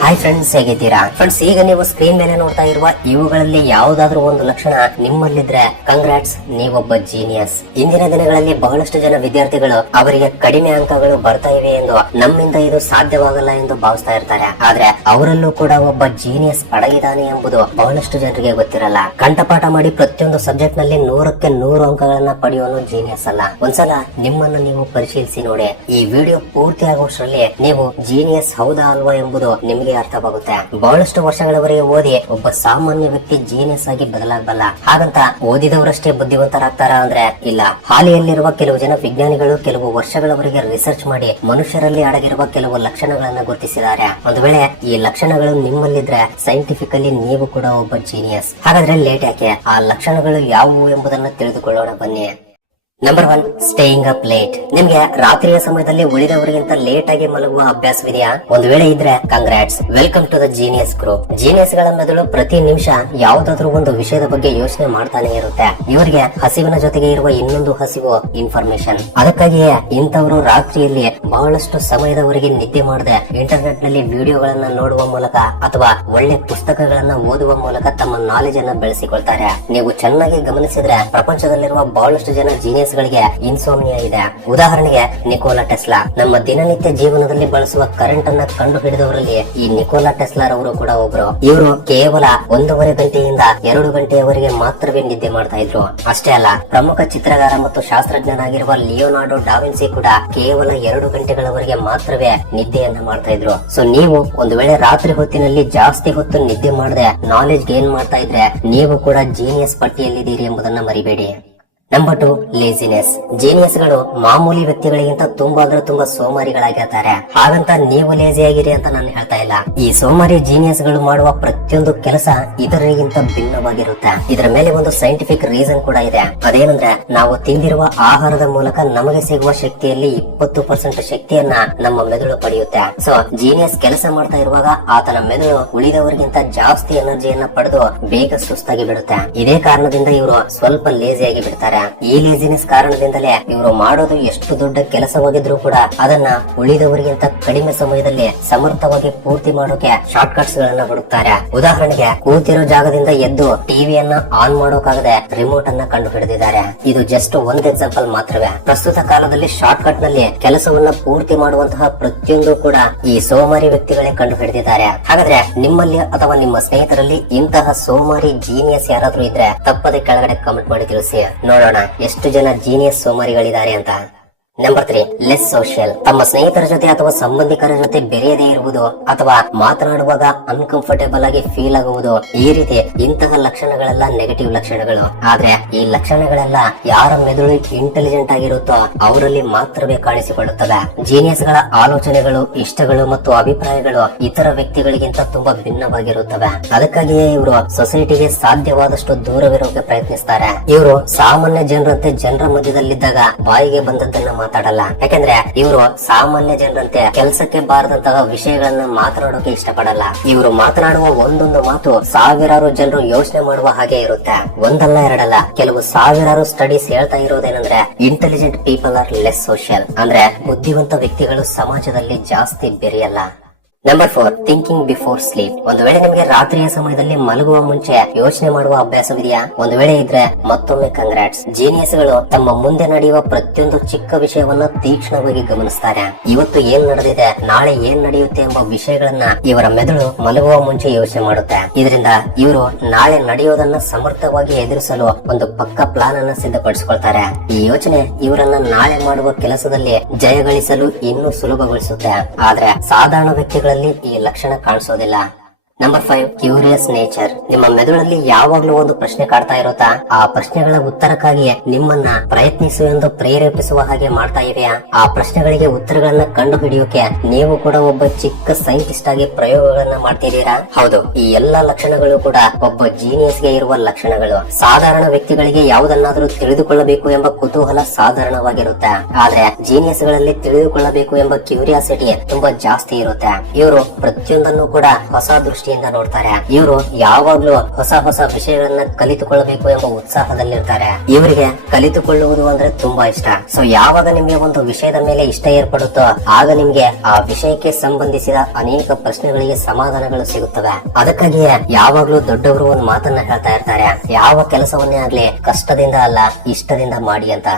Hi friends, ಹೇಗಿದ್ದೀರಾ friends? ಈಗ ನೀವು ಸ್ಕ್ರೀನ್ ಮೇಲೆ ನೋಡ್ತಾ ಇರುವ ಇವುಗಳಲ್ಲಿ ಯಾವುದಾದ್ರೂ ಒಂದು ಲಕ್ಷಣ ನಿಮ್ಮಲ್ಲಿದ್ರೆ ಕಂಗ್ರಾಟ್ಸ್, ನೀವೊಬ್ಬ ಜೀನಿಯಸ್. ಇಂದಿನ ದಿನಗಳಲ್ಲಿ ಬಹಳಷ್ಟು ಜನ ವಿದ್ಯಾರ್ಥಿಗಳು ಅವರಿಗೆ ಕಡಿಮೆ ಅಂಕಗಳು ಬರ್ತಾ ಇವೆ ಎಂದು ನಮ್ಮಿಂದ ಇದು ಸಾಧ್ಯವಾಗಲ್ಲ ಎಂದು ಭಾವಿಸ್ತಾ ಇರ್ತಾರೆ. ಆದ್ರೆ ಅವರಲ್ಲೂ ಕೂಡ ಒಬ್ಬ ಜೀನಿಯಸ್ ಅಡಗಿದಾನೆ ಎಂಬುದು ಬಹಳಷ್ಟು ಜನರಿಗೆ ಗೊತ್ತಿರಲ್ಲ. ಕಂಠಪಾಠ ಮಾಡಿ ಪ್ರತಿಯೊಂದು ಸಬ್ಜೆಕ್ಟ್ ನಲ್ಲಿ 100ಕ್ಕೆ 100 ಅಂಕಗಳನ್ನ ಪಡೆಯೋನು ಜೀನಿಯಸ್ ಅಲ್ಲ. ಒಂದ್ಸಲ ನಿಮ್ಮನ್ನು ನೀವು ಪರಿಶೀಲಿಸಿ ನೋಡಿ. ಈ ವಿಡಿಯೋ ಪೂರ್ತಿ ಆಗುವಷ್ಟರಲ್ಲಿ ನೀವು ಜೀನಿಯಸ್ ಹೌದಾ ಅಲ್ವಾ ಎಂಬುದು ನಿಮಗೆ ಅರ್ಥವಾಗುತ್ತೆ. ಬಹಳಷ್ಟು ವರ್ಷಗಳವರೆಗೆ ಓದಿ ಒಬ್ಬ ಸಾಮಾನ್ಯ ವ್ಯಕ್ತಿ ಜೀನಿಯಸ್ ಆಗಿ ಬದಲಾಗಬಲ್ಲ. ಹಾಗಂತ ಓದಿದವರಷ್ಟೇ ಬುದ್ಧಿವಂತರಾಗ್ತಾರ ಅಂದ್ರೆ ಇಲ್ಲ. ಹಾಲಿಯಲ್ಲಿರುವ ಕೆಲವು ಜನ ವಿಜ್ಞಾನಿಗಳು ಕೆಲವು ವರ್ಷಗಳವರೆಗೆ ರಿಸರ್ಚ್ ಮಾಡಿ ಮನುಷ್ಯರಲ್ಲಿ ಅಡಗಿರುವ ಕೆಲವು ಲಕ್ಷಣಗಳನ್ನ ಗುರುತಿಸಿದ್ದಾರೆ. ಒಂದು ವೇಳೆ ಈ ಲಕ್ಷಣಗಳು ನಿಮ್ಮಲ್ಲಿದ್ರೆ ಸೈಂಟಿಫಿಕಲಿ ನೀವು ಕೂಡ ಒಬ್ಬ ಜೀನಿಯಸ್. ಹಾಗಾದ್ರೆ ಲೇಟ್ ಯಾಕೆ? ಆ ಲಕ್ಷಣಗಳು ಯಾವುವು ಎಂಬುದನ್ನು ತಿಳಿದುಕೊಳ್ಳೋಣ ಬನ್ನಿ. Number 1, staying up late. ನಿಮ್ಗೆ ರಾತ್ರಿಯ ಸಮಯದಲ್ಲಿ ಉಳಿದವರಿಗಿಂತ ಲೇಟ್ ಆಗಿ ಮಲಗುವ ಅಭ್ಯಾಸವಿದೆಯಾ? ಒಂದು ವೇಳೆ ಇದ್ರೆ congrats, welcome to the genius group. Genius ಗಳ ಮೆದುಳು ಪ್ರತಿ ನಿಮಿಷ ಯಾವುದಾದ್ರೂ ಒಂದು ವಿಷಯದ ಬಗ್ಗೆ ಯೋಚನೆ ಮಾಡ್ತಾನೆ ಇರುತ್ತೆ. ಇವರಿಗೆ ಹಸಿವಿನ ಜೊತೆಗೆ ಇರುವ ಇನ್ನೊಂದು ಹಸಿವು ಇನ್ಫಾರ್ಮೇಶನ್. ಅದಕ್ಕಾಗಿಯೇ ಇಂಥವರು ರಾತ್ರಿಯಲ್ಲಿ ಬಹಳಷ್ಟು ಸಮಯದವರೆಗೆ ನಿದ್ದೆ ಮಾಡದೆ ಇಂಟರ್ನೆಟ್ ನಲ್ಲಿ ವಿಡಿಯೋಗಳನ್ನ ನೋಡುವ ಮೂಲಕ ಅಥವಾ ಒಳ್ಳೆ ಪುಸ್ತಕಗಳನ್ನ ಓದುವ ಮೂಲಕ ತಮ್ಮ ನಾಲೆಜ್ ಅನ್ನ ಬೆಳೆಸಿಕೊಳ್ತಾರೆ. ನೀವು ಚೆನ್ನಾಗಿ ಗಮನಿಸಿದ್ರೆ ಪ್ರಪಂಚದಲ್ಲಿರುವ ಬಹಳಷ್ಟು ಜನ ಜೀನಿಯಸ್ ಗಳಿಗೆ ಇನ್ಸೋಮ್ನಿಯಾ ಇದೆ. ಉದಾಹರಣೆಗೆ ನಿಕೋಲಾ ಟೆಸ್ಲಾ. ನಮ್ಮ ದಿನನಿತ್ಯ ಜೀವನದಲ್ಲಿ ಬಳಸುವ ಕರೆಂಟ್ ಅನ್ನ ಕಂಡು ಹಿಡಿದವರಲ್ಲಿ ಈ ನಿಕೋಲಾ ಟೆಸ್ಲಾ ರವರು ಕೂಡ ಒಬ್ರು. ಇವರು ಕೇವಲ 1.5 ಗಂಟೆಯಿಂದ 2 ಗಂಟೆಯವರೆಗೆ ಮಾತ್ರವೇ ನಿದ್ದೆ ಮಾಡ್ತಾ ಇದ್ರು. ಅಷ್ಟೇ ಅಲ್ಲ, ಪ್ರಮುಖ ಚಿತ್ರಗಾರ ಮತ್ತು ಶಾಸ್ತ್ರಜ್ಞನಾಗಿರುವ ಲಿಯೋನಾರ್ಡೋ ಡಾವಿನ್ಸಿ ಕೂಡ ಕೇವಲ 2 ಗಂಟೆಗಳವರೆಗೆ ಮಾತ್ರವೇ ನಿದ್ದೆಯನ್ನ ಮಾಡ್ತಾ ಇದ್ರು. ಸೊ ನೀವು ಒಂದು ವೇಳೆ ರಾತ್ರಿ ಹೊತ್ತಿನಲ್ಲಿ ಜಾಸ್ತಿ ಹೊತ್ತು ನಿದ್ದೆ ಮಾಡದೆ ನಾಲೆಜ್ ಗೇನ್ ಮಾಡ್ತಾ ಇದ್ರೆ ನೀವು ಕೂಡ ಜೀನಿಯಸ್ ಪಟ್ಟಿಯಲ್ಲಿದ್ದೀರಿ ಎಂಬುದನ್ನ ಮರಿಬೇಡಿ. Number 2, laziness. ಜೀನಿಯಸ್ ಗಳು ಮಾಮೂಲಿ ವ್ಯಕ್ತಿಗಳಿಗಿಂತ ತುಂಬಾ ಅಂದ್ರೆ ತುಂಬಾ ಸೋಮಾರಿಗಳಾಗಿರ್ತಾರೆ. ಹಾಗಂತ ನೀವು ಲೇಜಿ ಆಗಿರಿ ಅಂತ ನಾನು ಹೇಳ್ತಾ ಇಲ್ಲ. ಈ ಸೋಮಾರಿ ಜೀನಿಯಸ್ ಗಳು ಮಾಡುವ ಪ್ರತಿಯೊಂದು ಕೆಲಸ ಇದರಿಗಿಂತ ಭಿನ್ನವಾಗಿರುತ್ತೆ. ಇದರ ಮೇಲೆ ಒಂದು ಸೈಂಟಿಫಿಕ್ ರೀಸನ್ ಕೂಡ ಇದೆ. ಅದೇನಂದ್ರೆ ನಾವು ತಿಂದಿರುವ ಆಹಾರದ ಮೂಲಕ ನಮಗೆ ಸಿಗುವ ಶಕ್ತಿಯಲ್ಲಿ 20% ಶಕ್ತಿಯನ್ನ ನಮ್ಮ ಮೆದುಳು ಪಡೆಯುತ್ತೆ. ಸೊ ಜೀನಿಯಸ್ ಕೆಲಸ ಮಾಡ್ತಾ ಇರುವಾಗ ಆತನ ಮೆದುಳು ಉಳಿದವರಿಗಿಂತ ಜಾಸ್ತಿ ಎನರ್ಜಿಯನ್ನ ಪಡೆದು ಬೇಗ ಸುಸ್ತಾಗಿ ಬಿಡುತ್ತೆ. ಇದೇ ಕಾರಣದಿಂದ ಇವರು ಸ್ವಲ್ಪ ಲೇಜಿಯಾಗಿ ಬಿಡ್ತಾರೆ. ಈ ಲೇಜಿನೆಸ್ ಕಾರಣದಿಂದಲೇ ಇವರು ಮಾಡೋದು ಎಷ್ಟು ದೊಡ್ಡ ಕೆಲಸವಾಗಿದ್ರು ಕೂಡ ಅದನ್ನ ಉಳಿದವರಿಗಿಂತ ಕಡಿಮೆ ಸಮಯದಲ್ಲಿ ಸಮರ್ಥವಾಗಿ ಪೂರ್ತಿ ಮಾಡೋಕೆ ಶಾರ್ಟ್ ಕಟ್ಸ್ ಗಳನ್ನ ಹುಡುಕ್ತಾರೆ. ಉದಾಹರಣೆಗೆ, ಕೂತಿರೋ ಜಾಗದಿಂದ ಎದ್ದು ಟಿವಿಯನ್ನ ಆನ್ ಮಾಡೋಕಾಗದೆ ರಿಮೋಟ್ ಅನ್ನ ಕಂಡು ಹಿಡಿದಿದ್ದಾರೆ. ಇದು ಜಸ್ಟ್ ಒಂದು ಎಕ್ಸಾಂಪಲ್ ಮಾತ್ರವೇ. ಪ್ರಸ್ತುತ ಕಾಲದಲ್ಲಿ ಶಾರ್ಟ್ ಕಟ್ ನಲ್ಲಿ ಕೆಲಸವನ್ನ ಪೂರ್ತಿ ಮಾಡುವಂತಹ ಪ್ರತಿಯೊಂದು ಕೂಡ ಈ ಸೋಮಾರಿ ವ್ಯಕ್ತಿಗಳೇ ಕಂಡು ಹಿಡಿದಿದ್ದಾರೆ. ಹಾಗಾದ್ರೆ ನಿಮ್ಮಲ್ಲಿ ಅಥವಾ ನಿಮ್ಮ ಸ್ನೇಹಿತರಲ್ಲಿ ಇಂತಹ ಸೋಮಾರಿ ಜೀನಿಯಸ್ ಯಾರಾದ್ರೂ ಇದ್ರೆ ತಪ್ಪದೆ ಕೆಳಗಡೆ ಕಮೆಂಟ್ ಮಾಡಿ ತಿಳಿಸಿ, ನೋಡೋಣ ಎಷ್ಟು ಜನ ಜೀನಿಯಸ್ ಸೋಮಾರಿಗಳಿದ್ದಾರೆ ಅಂತ. Number 3, less social. ತಮ್ಮ ಸ್ನೇಹಿತರ ಜೊತೆ ಅಥವಾ ಸಂಬಂಧಿಕರ ಜೊತೆ ಬೆರೆಯದೇ ಇರುವುದು ಅಥವಾ ಮಾತನಾಡುವಾಗ ಅನ್ಕಂಫರ್ಟೇಬಲ್ ಆಗಿ ಫೀಲ್ ಆಗುವುದು, ಈ ರೀತಿ ಇಂತಹ ಲಕ್ಷಣಗಳೆಲ್ಲ ನೆಗೆಟಿವ್ ಲಕ್ಷಣಗಳು. ಆದ್ರೆ ಈ ಲಕ್ಷಣಗಳೆಲ್ಲ ಯಾರ ಮೆದುಳು ಇಂಟೆಲಿಜೆಂಟ್ ಆಗಿರುತ್ತೋ ಅವರಲ್ಲಿ ಮಾತ್ರವೇ ಕಾಣಿಸಿಕೊಳ್ಳುತ್ತವೆ. ಜೀನಿಯಸ್ ಗಳ ಆಲೋಚನೆಗಳು, ಇಷ್ಟಗಳು ಮತ್ತು ಅಭಿಪ್ರಾಯಗಳು ಇತರ ವ್ಯಕ್ತಿಗಳಿಗಿಂತ ತುಂಬಾ ಭಿನ್ನವಾಗಿರುತ್ತವೆ. ಅದಕ್ಕಾಗಿಯೇ ಇವರು ಸೊಸೈಟಿಗೆ ಸಾಧ್ಯವಾದಷ್ಟು ದೂರವಿರೋಕೆ ಪ್ರಯತ್ನಿಸ್ತಾರೆ. ಇವರು ಸಾಮಾನ್ಯ ಜನರಂತೆ ಜನರ ಮಧ್ಯದಲ್ಲಿದ್ದಾಗ ಬಾಯಿಗೆ ಬಂದದ್ದನ್ನ ಮಾತಾಡಲ್ಲ. ಯಾಕಂದ್ರೆ ಇವರು ಸಾಮಾನ್ಯ ಜನರಂತೆ ಕೆಲಸಕ್ಕೆ ಬಾರದಂತಹ ವಿಷಯಗಳನ್ನ ಮಾತನಾಡೋಕೆ ಇಷ್ಟಪಡಲ್ಲ. ಇವರು ಮಾತನಾಡುವ ಒಂದೊಂದು ಮಾತು ಸಾವಿರಾರು ಜನರು ಯೋಚನೆ ಮಾಡುವ ಹಾಗೆ ಇರುತ್ತೆ. ಒಂದಲ್ಲ ಎರಡಲ್ಲ, ಕೆಲವು ಸಾವಿರಾರು ಸ್ಟಡೀಸ್ ಹೇಳ್ತಾ ಇರೋದೇನಂದ್ರೆ intelligent people are less social. ಅಂದ್ರೆ ಬುದ್ಧಿವಂತ ವ್ಯಕ್ತಿಗಳು ಸಮಾಜದಲ್ಲಿ ಜಾಸ್ತಿ ಬೆರೆಯಲ್ಲ. Number 4, thinking before sleep. ಒಂದು ವೇಳೆ ನಿಮಗೆ ರಾತ್ರಿಯ ಸಮಯದಲ್ಲಿ ಮಲಗುವ ಮುಂಚೆ ಯೋಚನೆ ಮಾಡುವ ಅಭ್ಯಾಸವಿದೆಯಾ? ಒಂದು ವೇಳೆ ಇದ್ರೆ ಮತ್ತೊಮ್ಮೆ ಕಂಗ್ರಾಟ್ಸ್. ಜೀನಿಯಸ್ ಗಳು ತಮ್ಮ ಮುಂದೆ ನಡೆಯುವ ಪ್ರತಿಯೊಂದು ಚಿಕ್ಕ ವಿಷಯವನ್ನ ತೀಕ್ಷ್ಣವಾಗಿ ಗಮನಿಸ್ತಾರೆ. ಇವತ್ತು ಏನ್ ನಡೆದಿದೆ, ನಾಳೆ ಏನ್ ನಡೆಯುತ್ತೆ ಎಂಬ ವಿಷಯಗಳನ್ನ ಇವರ ಮೆದುಳು ಮಲಗುವ ಮುಂಚೆ ಯೋಚನೆ ಮಾಡುತ್ತೆ. ಇದರಿಂದ ಇವರು ನಾಳೆ ನಡೆಯೋದನ್ನ ಸಮರ್ಥವಾಗಿ ಎದುರಿಸಲು ಒಂದು ಪಕ್ಕ ಪ್ಲಾನ್ ಅನ್ನ ಸಿದ್ಧಪಡಿಸಿಕೊಳ್ತಾರೆ. ಈ ಯೋಚನೆ ಇವರನ್ನ ನಾಳೆ ಮಾಡುವ ಕೆಲಸದಲ್ಲಿ ಜಯಗಳಿಸಲು ಇನ್ನೂ ಸುಲಭಗೊಳಿಸುತ್ತೆ. ಆದ್ರೆ ಸಾಧಾರಣ ವ್ಯಕ್ತಿಗಳ ಈ ಲಕ್ಷಣ ಕಾಣಿಸೋದಿಲ್ಲ. Number 5, curious nature. ನಿಮ್ಮ ಮೆದುಳಲ್ಲಿ ಯಾವಾಗ್ಲೂ ಒಂದು ಪ್ರಶ್ನೆ ಕಾಡ್ತಾ ಇರುತ್ತಾ? ಆ ಪ್ರಶ್ನೆಗಳ ಉತ್ತರಕ್ಕಾಗಿ ನಿಮ್ಮನ್ನ ಪ್ರಯತ್ನಿಸು ಎಂದು ಪ್ರೇರೇಪಿಸುವ ಹಾಗೆ ಮಾಡ್ತಾ ಇದೆಯಾ? ಆ ಪ್ರಶ್ನೆಗಳಿಗೆ ಉತ್ತರಗಳನ್ನ ಕಂಡು ಹಿಡಿಯೋಕೆ ನೀವು ಕೂಡ ಒಬ್ಬ ಚಿಕ್ಕ ಸೈಂಟಿಸ್ಟ್ ಆಗಿ ಪ್ರಯೋಗಗಳನ್ನ ಮಾಡ್ತಿದ್ದೀರಾ? ಹೌದು, ಈ ಎಲ್ಲಾ ಲಕ್ಷಣಗಳು ಕೂಡ ಒಬ್ಬ ಜೀನಿಯಸ್ ಗೆ ಇರುವ ಲಕ್ಷಣಗಳು. ಸಾಧಾರಣ ವ್ಯಕ್ತಿಗಳಿಗೆ ಯಾವುದನ್ನಾದ್ರೂ ತಿಳಿದುಕೊಳ್ಳಬೇಕು ಎಂಬ ಕುತೂಹಲ ಸಾಧಾರಣವಾಗಿರುತ್ತೆ. ಆದ್ರೆ ಜೀನಿಯಸ್ ಗಳಲ್ಲಿ ತಿಳಿದುಕೊಳ್ಳಬೇಕು ಎಂಬ ಕ್ಯೂರಿಯಾಸಿಟಿ ತುಂಬಾ ಜಾಸ್ತಿ ಇರುತ್ತೆ. ಇವರು ಪ್ರತಿಯೊಂದನ್ನು ಕೂಡ ಹೊಸ ದೃಷ್ಟಿ ದೃಷ್ಟಿಯಿಂದ ನೋಡ್ತಾರೆ. ಇವರು ಯಾವಾಗ್ಲೂ ಹೊಸ ಹೊಸ ವಿಷಯಗಳನ್ನ ಕಲಿತುಕೊಳ್ಳಬೇಕು ಎಂಬ ಉತ್ಸಾಹದಲ್ಲಿರ್ತಾರೆ. ಇವರಿಗೆ ಕಲಿತುಕೊಳ್ಳುವುದು ಅಂದ್ರೆ ತುಂಬಾ ಇಷ್ಟ. ಸೊ ಯಾವಾಗ ನಿಮ್ಗೆ ಒಂದು ವಿಷಯದ ಮೇಲೆ ಇಷ್ಟ ಏರ್ಪಡುತ್ತೋ ಆಗ ನಿಮ್ಗೆ ಆ ವಿಷಯಕ್ಕೆ ಸಂಬಂಧಿಸಿದ ಅನೇಕ ಪ್ರಶ್ನೆಗಳಿಗೆ ಸಮಾಧಾನಗಳು ಸಿಗುತ್ತವೆ. ಅದಕ್ಕಾಗಿಯೇ ಯಾವಾಗ್ಲೂ ದೊಡ್ಡವರು ಒಂದು ಮಾತನ್ನ ಹೇಳ್ತಾ ಇರ್ತಾರೆ, ಯಾವ ಕೆಲಸವನ್ನೇ ಆಗ್ಲಿ ಕಷ್ಟದಿಂದ ಅಲ್ಲ ಇಷ್ಟದಿಂದ ಮಾಡಿ ಅಂತ.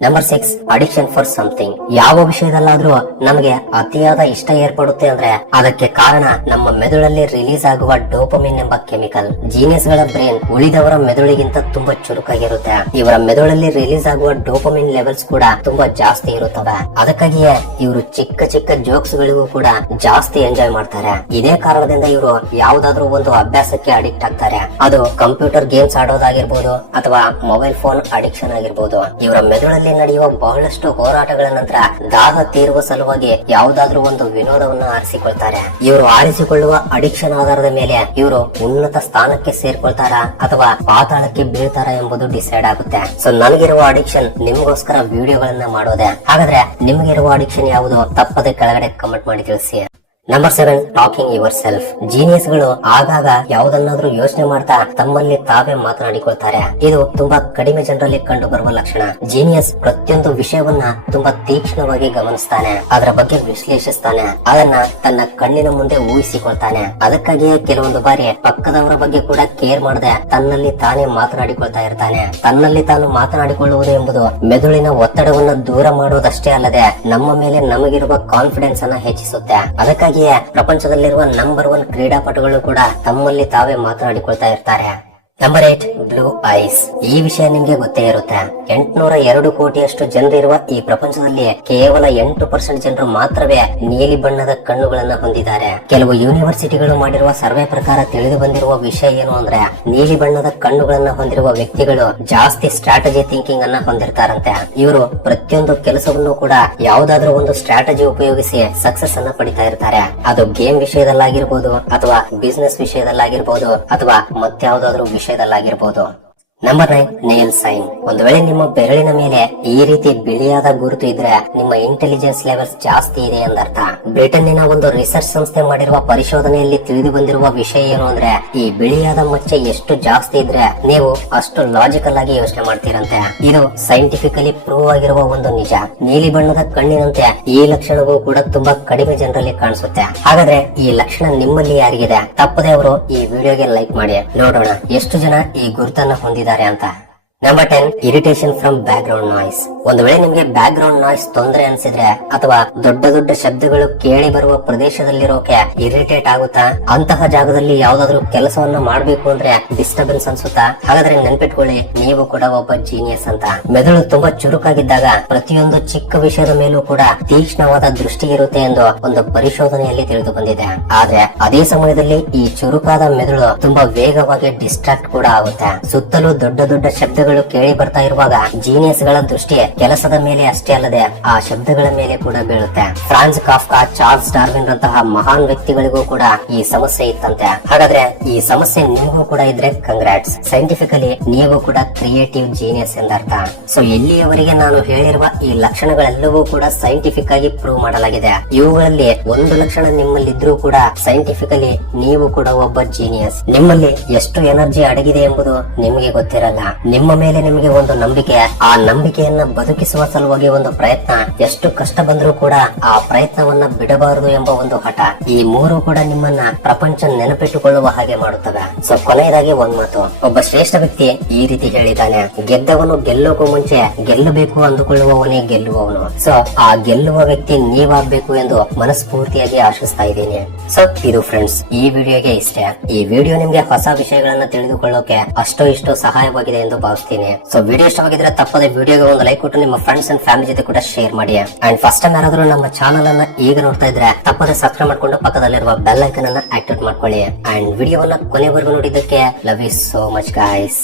Number 6, addiction for something. ಯಾವ ವಿಷಯದಲ್ಲಾದ್ರೂ ನಮಗೆ ಅತಿಯಾದ ಇಷ್ಟ ಏರ್ಪಡುತ್ತೆ ಅಂದ್ರೆ ಅದಕ್ಕೆ ಕಾರಣ ನಮ್ಮ ಮೆದುಳಲ್ಲಿ ರಿಲೀಸ್ ಆಗುವ ಡೋಪಮಿನ್ ಎಂಬ ಕೆಮಿಕಲ್. ಜೀನಿಯಸ್ ಗಳ ಬ್ರೈನ್ ಉಳಿದವರ ಮೆದುಳಿಗಿಂತ ತುಂಬಾ ಚುರುಕಾಗಿರುತ್ತೆ. ಇವರ ಮೆದುಳಲ್ಲಿ ರಿಲೀಸ್ ಆಗುವ ಡೋಪಮಿನ್ ಲೆವೆಲ್ಸ್ ಕೂಡ ತುಂಬಾ ಜಾಸ್ತಿ ಇರುತ್ತವೆ. ಅದಕ್ಕಾಗಿಯೇ ಇವರು ಚಿಕ್ಕ ಚಿಕ್ಕ ಜೋಕ್ಸ್ ಗಳಿಗೂ ಕೂಡ ಜಾಸ್ತಿ ಎಂಜಾಯ್ ಮಾಡ್ತಾರೆ. ಇದೇ ಕಾರಣದಿಂದ ಇವರು ಯಾವ್ದಾದ್ರು ಒಂದು ಅಭ್ಯಾಸಕ್ಕೆ ಅಡಿಕ್ಟ್ ಆಗ್ತಾರೆ. ಅದು ಕಂಪ್ಯೂಟರ್ ಗೇಮ್ಸ್ ಆಡೋದಾಗಿರ್ಬೋದು ಅಥವಾ ಮೊಬೈಲ್ ಫೋನ್ ಅಡಿಕ್ಷನ್ ಆಗಿರ್ಬೋದು. ಇವರ ಮೆದುಳಲ್ಲಿ ನಡೆಯುವ ಬಹಳಷ್ಟು ಹೋರಾಟಗಳ ನಂತರ ದಾಹ ತೀರುವ ಸಲುವಾಗಿ ಯಾವುದಾದ್ರೂ ಒಂದು ವಿನೋದವನ್ನು ಆರಿಸಿಕೊಳ್ತಾರೆ. ಇವರು ಆರಿಸಿಕೊಳ್ಳುವ ಅಡಿಕ್ಷನ್ ಆಧಾರದ ಮೇಲೆ ಇವರು ಉನ್ನತ ಸ್ಥಾನಕ್ಕೆ ಸೇರ್ಕೊಳ್ತಾರಾ ಅಥವಾ ಪಾತಾಳಕ್ಕೆ ಬೀಳ್ತಾರಾ ಎಂಬುದು ಡಿಸೈಡ್ ಆಗುತ್ತೆ. ಸೊ ನನಗಿರುವ ಅಡಿಕ್ಷನ್ ನಿಮಗೋಸ್ಕರ ವಿಡಿಯೋಗಳನ್ನ ಮಾಡೋದೆ. ಹಾಗಾದ್ರೆ ನಿಮಗಿರುವ ಅಡಿಕ್ಷನ್ ಯಾವುದು? ತಪ್ಪದೆ ಕೆಳಗಡೆ ಕಮೆಂಟ್ ಮಾಡಿ ತಿಳಿಸಿ. Number 7, talking your self. Genius ಗಳು ಆಗಾಗ ಯಾವುದನ್ನಾದ್ರೂ ಯೋಚನೆ ಮಾಡ್ತಾ ತಮ್ಮಲ್ಲಿ ತಾವೇ ಮಾತನಾಡಿಕೊಳ್ತಾರೆ. ಇದು ತುಂಬಾ ಕಡಿಮೆ ಜನರಲ್ಲಿ ಕಂಡು ಬರುವ ಲಕ್ಷಣ. ಜೀನಿಯಸ್ ಪ್ರತಿಯೊಂದು ವಿಷಯವನ್ನ ತುಂಬಾ ತೀಕ್ಷ್ಣವಾಗಿ ಗಮನಿಸ್ತಾನೆ, ಅದರ ಬಗ್ಗೆ ವಿಶ್ಲೇಷಿಸ್ತಾನೆ, ಅದನ್ನ ತನ್ನ ಕಣ್ಣಿನ ಮುಂದೆ ಊಹಿಸಿಕೊಳ್ತಾನೆ. ಅದಕ್ಕಾಗಿಯೇ ಕೆಲವೊಂದು ಬಾರಿ ಪಕ್ಕದವರ ಬಗ್ಗೆ ಕೂಡ ಕೇರ್ ಮಾಡದೆ ತನ್ನಲ್ಲಿ ತಾನೇ ಮಾತನಾಡಿಕೊಳ್ತಾ ಇರ್ತಾನೆ. ತನ್ನಲ್ಲಿ ತಾನು ಮಾತನಾಡಿಕೊಳ್ಳುವುದು ಎಂಬುದು ಮೆದುಳಿನ ಒತ್ತಡವನ್ನು ದೂರ ಮಾಡೋದಷ್ಟೇ ಅಲ್ಲದೆ ನಮ್ಮ ಮೇಲೆ ನಮಗಿರುವ ಕಾನ್ಫಿಡೆನ್ಸ್ ಅನ್ನ ಹೆಚ್ಚಿಸುತ್ತೆ. ಅದಕ್ಕಾಗಿ ಪ್ರಪಂಚದಲ್ಲಿರುವ ನಂಬರ್ 1 ಕ್ರೀಡಾಪಟುಗಳು ಕೂಡ ತಮ್ಮಲ್ಲಿ ತಾವೇ ಮಾತನಾಡಿಕೊಳ್ತಾ ಇರ್ತಾರೆ. Number 8, blue eyes. ಈ ವಿಷಯ ನಿಮ್ಗೆ ಗೊತ್ತೇ ಇರುತ್ತೆ. 802 ಕೋಟಿಯಷ್ಟು ಜನರಿರುವ ಈ ಪ್ರಪಂಚದಲ್ಲಿ ಕೇವಲ 8% ಜನರು ಮಾತ್ರವೇ ನೀಲಿ ಬಣ್ಣದ ಕಣ್ಣುಗಳನ್ನ ಹೊಂದಿದ್ದಾರೆ. ಕೆಲವು ಯೂನಿವರ್ಸಿಟಿಗಳು ಮಾಡಿರುವ ಸರ್ವೆ ಪ್ರಕಾರ ತಿಳಿದು ಬಂದಿರುವ ವಿಷಯ ಏನು ಅಂದ್ರೆ ನೀಲಿ ಬಣ್ಣದ ಕಣ್ಣುಗಳನ್ನ ಹೊಂದಿರುವ ವ್ಯಕ್ತಿಗಳು ಜಾಸ್ತಿ ಸ್ಟ್ರಾಟಜಿ ಥಿಂಕಿಂಗ್ ಅನ್ನ ಹೊಂದಿರ್ತಾರಂತೆ. ಇವರು ಪ್ರತಿಯೊಂದು ಕೆಲಸವನ್ನು ಕೂಡ ಯಾವುದಾದ್ರೂ ಒಂದು ಸ್ಟ್ರಾಟಜಿ ಉಪಯೋಗಿಸಿ ಸಕ್ಸಸ್ ಅನ್ನ ಪಡಿತಾ ಇರ್ತಾರೆ. ಅದು ಗೇಮ್ ವಿಷಯದಲ್ಲಾಗಿರ್ಬೋದು ಅಥವಾ ಬಿಸಿನೆಸ್ ವಿಷಯದಲ್ಲಾಗಿರ್ಬೋದು ಅಥವಾ ಮತ್ಯಾವುದಾದ್ರೂ ವಿಷಯದಲ್ಲಾಗಿರ್ಬೋದು. Number 9, nail sign. ಒಂದು ವೇಳೆ ನಿಮ್ಮ ಬೆರಳಿನ ಮೇಲೆ ಈ ರೀತಿ ಬಿಳಿಯಾದ ಗುರುತು ಇದ್ರೆ ನಿಮ್ಮ ಇಂಟೆಲಿಜೆನ್ಸ್ ಲೆವೆಲ್ಸ್ ಜಾಸ್ತಿ ಇದೆ ಎಂದರ್ಥ. ಬ್ರಿಟನ್ನಿನ ಒಂದು ರಿಸರ್ಚ್ ಸಂಸ್ಥೆ ಮಾಡಿರುವ ಪರಿಶೋಧನೆಯಲ್ಲಿ ತಿಳಿದು ಬಂದಿರುವ ವಿಷಯ ಏನು ಅಂದ್ರೆ ಈ ಬಿಳಿಯಾದ ಮಚ್ಚೆ ಎಷ್ಟು ಜಾಸ್ತಿ ಇದ್ರೆ ನೀವು ಅಷ್ಟು ಲಾಜಿಕಲ್ ಆಗಿ ಯೋಚನೆ ಮಾಡ್ತೀರಂತೆ. ಇದು ಸೈಂಟಿಫಿಕಲಿ ಪ್ರೂವ್ ಆಗಿರುವ ಒಂದು ನಿಜ. ನೀಲಿ ಬಣ್ಣದ ಕಣ್ಣಿನಂತೆ ಈ ಲಕ್ಷಣವು ಕೂಡ ತುಂಬಾ ಕಡಿಮೆ ಜನರಲ್ಲಿ ಕಾಣಿಸುತ್ತೆ. ಹಾಗಾದ್ರೆ ಈ ಲಕ್ಷಣ ನಿಮ್ಮಲ್ಲಿ ಯಾರಿಗಿದೆ? ತಪ್ಪದೆ ಅವರು ಈ ವಿಡಿಯೋಗೆ ಲೈಕ್ ಮಾಡಿ, ನೋಡೋಣ ಎಷ್ಟು ಜನ ಈ ಗುರುತನ್ನ ಹೊಂದಿದ್ದಾರೆ ಅಂತ. Number 10, irritation from back ground noise. ಒಂದು ವೇಳೆ ನಿಮ್ಗೆ ಬ್ಯಾಕ್ ಗ್ರೌಂಡ್ ನಾಯ್ಸ್ ತೊಂದರೆ ಅನ್ಸಿದ್ರೆ ಅಥವಾ ದೊಡ್ಡ ದೊಡ್ಡ ಶಬ್ದಗಳು ಕೇಳಿ ಬರುವ ಪ್ರದೇಶದಲ್ಲಿರೋಕೆ ಇರಿಟೇಟ್ ಆಗುತ್ತಾ, ಅಂತಹ ಜಾಗದಲ್ಲಿ ಯಾವ್ದಾದ್ರು ಕೆಲಸವನ್ನ ಮಾಡ್ಬೇಕು ಅಂದ್ರೆ ಡಿಸ್ಟರ್ಬೆನ್ಸ್ ಅನ್ಸುತ್ತಾ? ಹಾಗಾದ್ರೆ ನೆನ್ಪಿಟ್ಕೊಳ್ಳಿ, ನೀವು ಕೂಡ ಒಬ್ಬ ಜೀನಿಯಸ್ ಅಂತ. ಮೆದುಳು ತುಂಬಾ ಚುರುಕಾಗಿದ್ದಾಗ ಪ್ರತಿಯೊಂದು ಚಿಕ್ಕ ವಿಷಯದ ಮೇಲೂ ಕೂಡ ತೀಕ್ಷ್ಣವಾದ ದೃಷ್ಟಿ ಇರುತ್ತೆ ಎಂದು ಒಂದು ಪರಿಶೋಧನೆಯಲ್ಲಿ ತಿಳಿದು ಬಂದಿದೆ. ಆದ್ರೆ ಅದೇ ಸಮಯದಲ್ಲಿ ಈ ಚುರುಕಾದ ಮೆದುಳು ತುಂಬಾ ವೇಗವಾಗಿ ಡಿಸ್ಟ್ರಾಕ್ಟ್ ಕೂಡ ಆಗುತ್ತೆ. ಸುತ್ತಲೂ ದೊಡ್ಡ ದೊಡ್ಡ ಶಬ್ದಗಳು ಕೇಳಿ ಬರ್ತಾ ಇರುವಾಗ ಜೀನಿಯಸ್ ಗಳ ದೃಷ್ಟಿ ಕೆಲಸದ ಮೇಲೆ ಅಷ್ಟೇ ಅಲ್ಲದೆ ಆ ಶಬ್ದಗಳ ಮೇಲೆ ಕೂಡ ಬೀಳುತ್ತೆ. ಫ್ರಾನ್ಸ್ ಕಾಫ್ಕಾ, ಚಾರ್ಲ್ಸ್ ಡಾರ್ವಿನ್ ರಂತಹ ಮಹಾನ್ ವ್ಯಕ್ತಿಗಳಿಗೂ ಕೂಡ ಈ ಸಮಸ್ಯೆ ಇತ್ತಂತೆ. ಹಾಗಾದ್ರೆ ಈ ಸಮಸ್ಯೆ ನಿಮಗೂ ಕೂಡ ಇದ್ರೆ ಕಂಗ್ರಾಟ್ಸ್. ಸೈಂಟಿಫಿಕಲಿ ನೀವು ಕೂಡ ಕ್ರಿಯೇಟಿವ್ ಜೀನಿಯಸ್ ಎಂದರ್ಥ. ಸೊ ಇಲ್ಲಿಯವರೆಗೆ ನಾನು ಹೇಳಿರುವ ಈ ಲಕ್ಷಣಗಳೆಲ್ಲವೂ ಕೂಡ ಸೈಂಟಿಫಿಕ್ ಆಗಿ ಪ್ರೂವ್ ಮಾಡಲಾಗಿದೆ. ಇವುಗಳಲ್ಲಿ ಒಂದು ಲಕ್ಷಣ ನಿಮ್ಮಲ್ಲಿದ್ರೂ ಕೂಡ ಸೈಂಟಿಫಿಕಲಿ ನೀವು ಕೂಡ ಒಬ್ಬ ಜೀನಿಯಸ್. ನಿಮ್ಮಲ್ಲಿ ಎಷ್ಟು ಎನರ್ಜಿ ಅಡಗಿದೆ ಎಂಬುದು ನಿಮಗೆ ಗೊತ್ತಿರಲ್ಲ. ನಿಮ್ಮ ಮೇಲೆ ನಿಮಗೆ ಒಂದು ನಂಬಿಕೆ, ಆ ನಂಬಿಕೆಯನ್ನ ಬದುಕಿಸುವ ಸಲುವಾಗಿ ಒಂದು ಪ್ರಯತ್ನ, ಎಷ್ಟು ಕಷ್ಟ ಬಂದರೂ ಕೂಡ ಆ ಪ್ರಯತ್ನವನ್ನ ಬಿಡಬಾರದು ಎಂಬ ಒಂದು ಹಠ, ಈ ಮೂರು ಕೂಡ ನಿಮ್ಮನ್ನ ಪ್ರಪಂಚ ನೆನಪಿಟ್ಟುಕೊಳ್ಳುವ ಹಾಗೆ ಮಾಡುತ್ತವೆ. ಸೊ ಕೊನೆಯದಾಗಿ ಒಂದ್ ಮಾತು, ಒಬ್ಬ ಶ್ರೇಷ್ಠ ವ್ಯಕ್ತಿ ಈ ರೀತಿ ಹೇಳಿದ್ದಾನೆ, ಗೆದ್ದವನು ಗೆಲ್ಲೋಕು ಮುಂಚೆ ಗೆಲ್ಲಬೇಕು ಅಂದುಕೊಳ್ಳುವವನೇ ಗೆಲ್ಲುವವನು. ಸೊ ಆ ಗೆಲ್ಲುವ ವ್ಯಕ್ತಿ ನೀವಾಗಬೇಕು ಎಂದು ಮನಸ್ಫೂರ್ತಿಯಾಗಿ ಆಶಿಸ್ತಾ ಇದ್ದೀನಿ. ಸೊ ಇದು ಫ್ರೆಂಡ್ಸ್ ಈ ವಿಡಿಯೋಗೆ ಇಷ್ಟೇ. ಈ ವಿಡಿಯೋ ನಿಮ್ಗೆ ಹೊಸ ವಿಷಯಗಳನ್ನ ತಿಳಿದುಕೊಳ್ಳೋಕೆ ಅಷ್ಟೋ ಇಷ್ಟೋ ಸಹಾಯವಾಗಿದೆ ಎಂದು ಭಾವಿಸ್ತೀನಿ. ಸೊ ವಿಡಿಯೋ ಇಷ್ಟವಾಗಿದ್ರೆ ತಪ್ಪದೆ ವಿಡಿಯೋಗೆ ಒಂದು ಲೈಕ್ ಕೊಟ್ಟು ನಿಮ್ಮ ಫ್ರೆಂಡ್ಸ್ ಅಂಡ್ ಫ್ಯಾಮಿಲಿ ಜೊತೆ ಕೂಡ ಶೇರ್ ಮಾಡಿ. ಅಂಡ್ ಫಸ್ಟ್ ಟೈಮ್ ಯಾರಾದ್ರೂ ನಮ್ಮ ಚಾನಲ್ ಅನ್ನ ಈಗ ನೋಡ್ತಾ ಇದ್ರೆ ತಪ್ಪದೆ ಸಬ್ಸ್ಕ್ರೈಬ್ ಮಾಡ್ಕೊಂಡು ಪಕ್ಕದಲ್ಲಿರುವ ಬೆಲ್ ಐಕನ್ ಅನ್ನ ಆಕ್ಟಿವೇಟ್ ಮಾಡ್ಕೊಳ್ಳಿ. ಅಂಡ್ ವಿಡಿಯೋವನ್ನ ಕೊನೆವರೆಗೂ ನೋಡಿದ್ದಕ್ಕೆ love you so much guys.